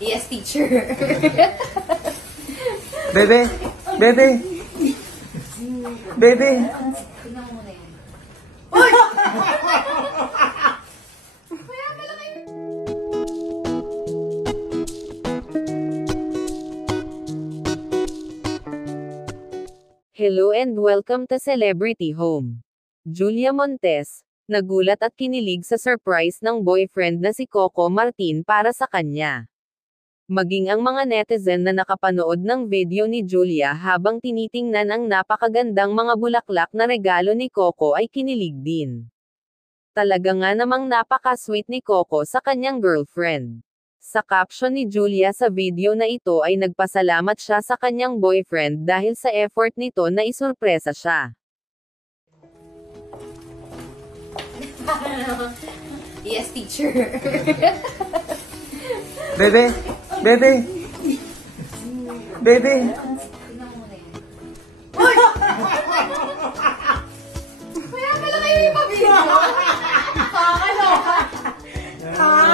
Yes, teacher. Bebe! Bebe! Bebe! Tingnan mo muna yun. Hello and welcome to Celebrity Home. Julia Montes, nagulat at kinilig sa surprise ng boyfriend na si Coco Martin para sa kanya. Maging ang mga netizen na nakapanood ng video ni Julia habang tinitingnan ang napakagandang mga bulaklak na regalo ni Coco ay kinilig din. Talaga nga namang napaka-sweet ni Coco sa kanyang girlfriend. Sa caption ni Julia sa video na ito ay nagpasalamat siya sa kanyang boyfriend dahil sa effort nito na isurpresa siya. Yes, teacher. Bebe! Bebe! Bebe! Tingnan mo muna yun. Kaya pala kayo yung pabidyo. Kakaloka.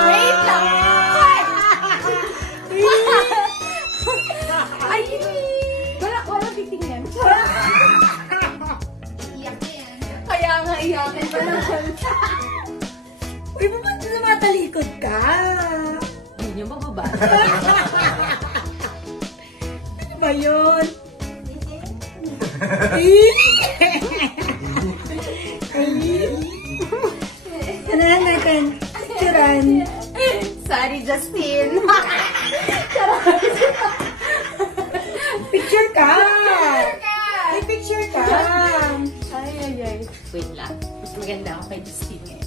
Wait lang. Ay, walang titingnan. Iyak na yan. Kaya nga iyakin pa naman. Uy, ba't namatalikod ka? Hindi nyo mababa. Ano ba yun? Ano lang natin? Picturean. Sorry, Justin. Picture ka! May picture ka! Ay. Wait lang. Mas maganda ako kay Justin ngayon.